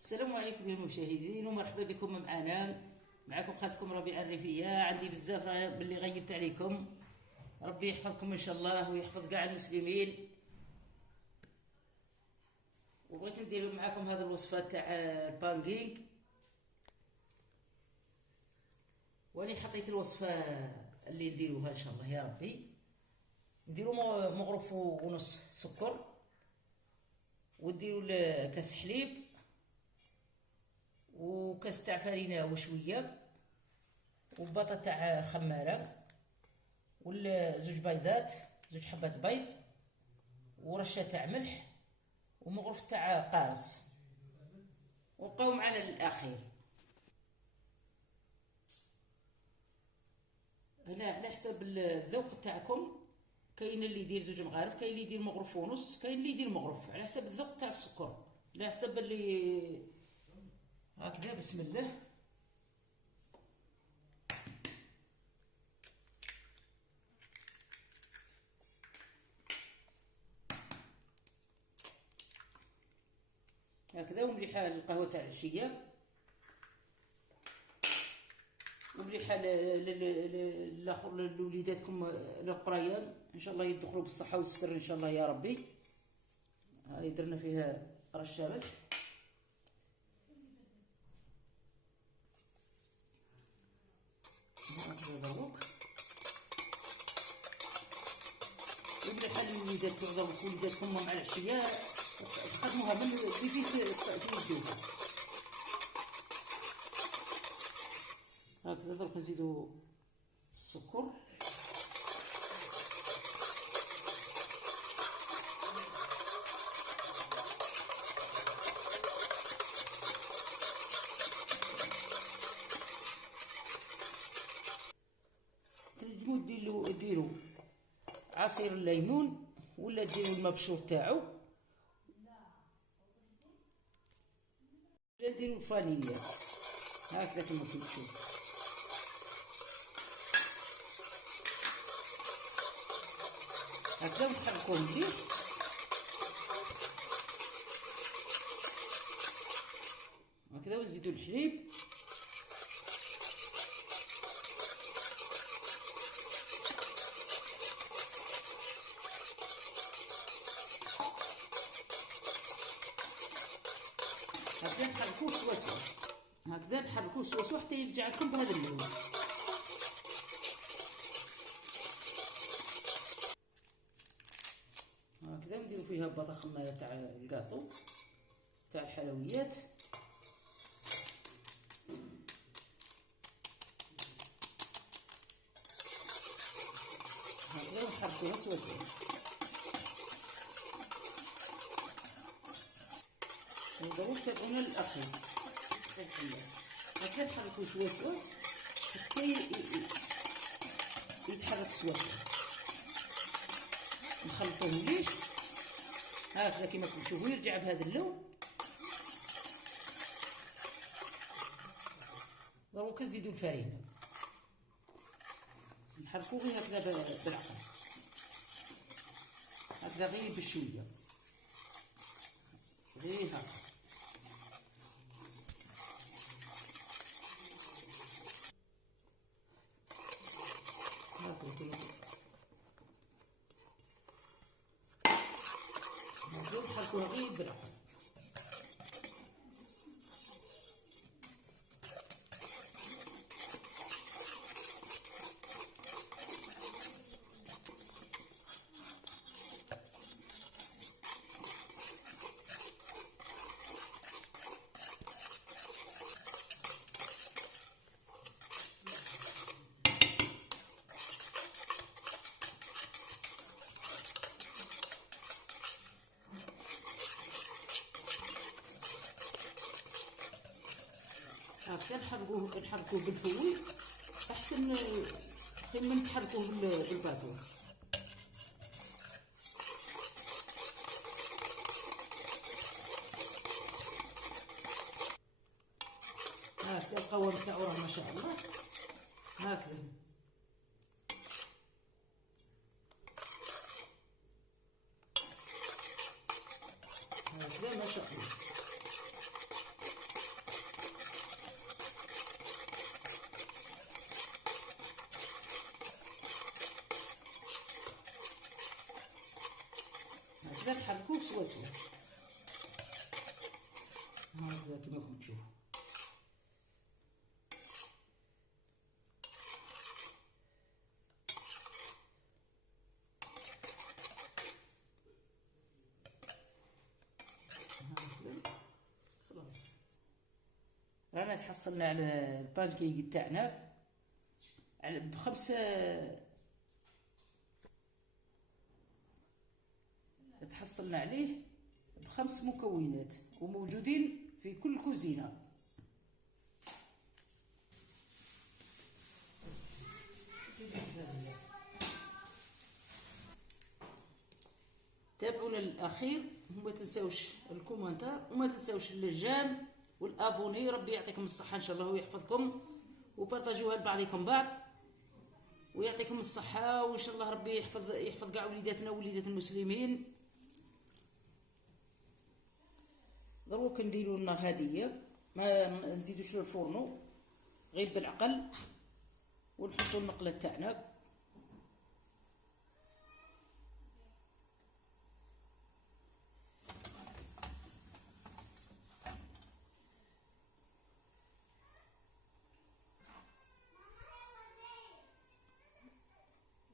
السلام عليكم يا المشاهدين ومرحبا بكم معنا. معكم خالتكم ربيعه الريفيه. عندي بزاف باللي غيبت عليكم. ربي يحفظكم ان شاء الله ويحفظ كاع المسلمين. وبغيت ندير معكم هذه الوصفه تاع البانكيك، واني حطيت الوصفه اللي نديروها ان شاء الله يا ربي. نديرو مغرف ونص سكر، ونديرو كاس حليب وكاس تاع فرينه وشويه، وبطاطا تاع خماره، زوج بيضات، زوج حبات بيض، ورشه تاع ملح، ومغرف تاع قارص. وبقاو معنا للاخير. هنا على حسب الذوق تاعكم، كاين اللي يدير زوج مغارف، كاين اللي يدير مغرف ونص، كاين اللي يدير مغرف، على حسب الذوق تاع السكر، على حسب اللي هكذا. بسم الله. هكذا. ومليحه القهوه تاع العشيه، ومليحه لوليداتكم للقريان ان شاء الله يدخلوا بالصحه والسر ان شاء الله يا ربي. هاي درنا فيها رشه ملح، هكذا دروك. ومليحه لوليداتكم مع العشيه تقدموها من بديت تيدوها. هكذا. درك نزيدو السكر، تنجمو ديرو عصير الليمون، ولا ديرو المبشور تاعو، ولا ديرو الفانيليا. هكذا كما تشوف. هكذا ونحركوه مليح. هكذا ونزيدو الحليب، هكذا نحركوه سوا. هكذا نحركوه سوا حتى يرجع لكم بهذا اللون. هكذا نديرو فيها بطاطا خماره تاع الكاطو تاع الحلويات. هكذا نحركوها سوا. نديرو تابعونا للاخير. هكذا نحركو شويه حتى يتحرك سوا. نخلطوه مليح هكذا كما تشوفوا، يرجع بهذا اللون. دروك نزيدو الفرينه، نحركوه غير هكذا بالعقل، هكذا غير بشويه، غير هكذا. نحركوها غير بالعقل. هكذا نحركوه بالفوي احسن خير من تحركوه بالباطو. هكذا القوام تاعو راه ما شاء الله. هكذا هكذا ما شاء الله. هكذا تحركوه سوا سوا هكذا كما راكم تشوفوا. خلاص رانا تحصلنا على البانكيك تاعنا بخمسة، تحصلنا عليه بخمس مكونات وموجودين في كل كوزينة. تابعونا للأخير وما تنساوش الكومنتار وما تنساوش الجيم والابوني. ربي يعطيكم الصحة ان شاء الله ويحفظكم، وبارطاجوها لبعضكم بعض ويعطيكم الصحة، وان شاء الله ربي يحفظ كاع وليداتنا ووليدات المسلمين. دروك نديرو النار هادية، ما نزيدوش الفرنو، غير بالعقل، ونحطو النقلة تاعنا.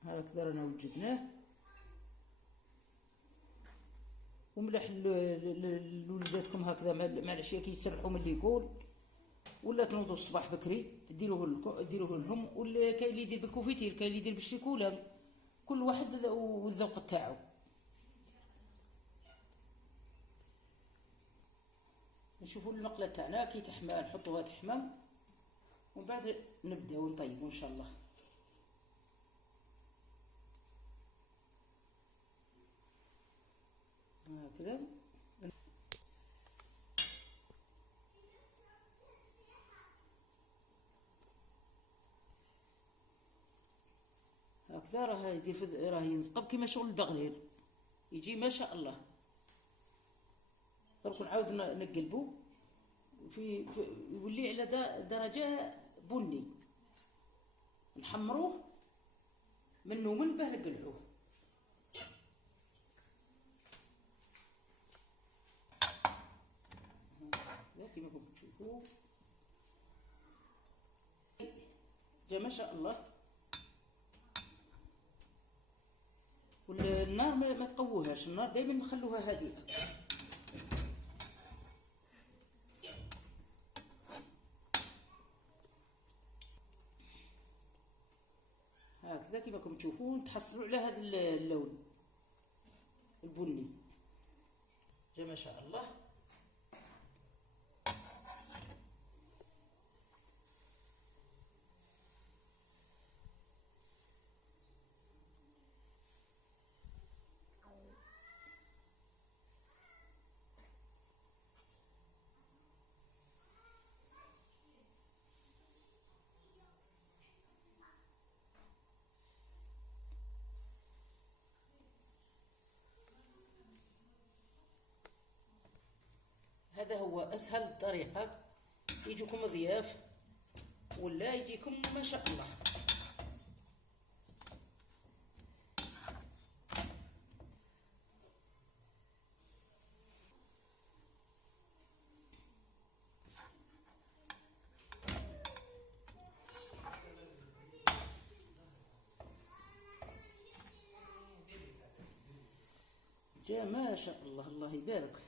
هكذا رانا وجدناه، وملح لولداتكم هكذا مع العشيه كيسرحوا من اللي يقول، ولا تنوضوا الصباح بكري ديروه لهم، ولا كاين اللي يدير بالكوفيتير، كاين اللي يدير بالشيكولا، كل واحد والذوق تاعو. نشوفوا النقله تاعنا كي تحمى نحطوها تحمى، ومن بعد نبداو نطيبوا ان شاء الله. هكذا هكذا راه يدير راه ينثقب كيما شغل البغليل، يجي ما شاء الله. درك نعاود نقلبو يولي على درجه بني، نحمروه من باه نقلعوه. كما راكم تشوفوا جا ما شاء الله. والنار ما تقووهاش، النار دائما نخلوها هادئه. هكذا كما راكم تشوفوا تحصلوا على هذا اللون البني، جا ما شاء الله. هذا هو أسهل طريقة، يجيكم ضياف ولا يجيكم ما شاء الله. جا ما شاء الله، الله يبارك.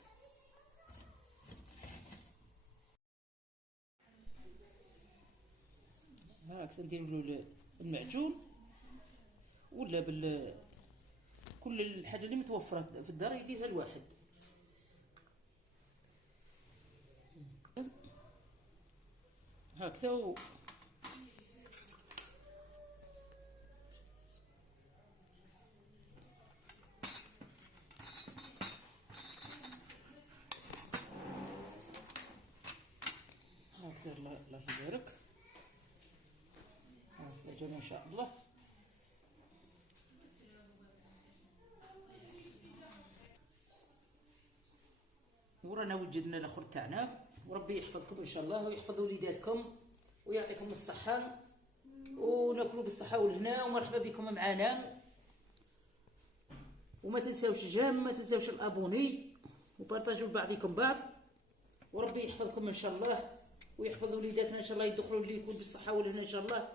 هاك نديرو المعجون ولا كل الحاجه اللي متوفره في الدار يديرها الواحد. هكذا هكذا الله يبارك. هكذا ما شاء الله. ورانا وجدنا الاخر تاعنا، وربي يحفظكم ان شاء الله ويحفظ وليداتكم ويعطيكم الصحه، وناكلوا بالصحه والهنا، ومرحبا بكم معنا. وما تنساوش جيم، ما تنساوش الابوني، وبارطاجوا بعضكم بعض، وربي يحفظكم ان شاء الله، ويحفظ وليداتنا ان شاء الله، يدخلوا اللي يكون بالصحه والهنا ان شاء الله،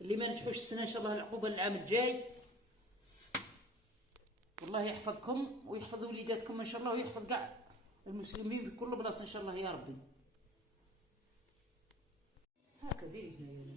اللي ما نجحوش السنه ان شاء الله العقوبه العام الجاي. والله يحفظكم ويحفظ وليداتكم ان شاء الله، ويحفظ كاع المسلمين بكل بلاصه ان شاء الله يا ربي. هكا ديري هنايا.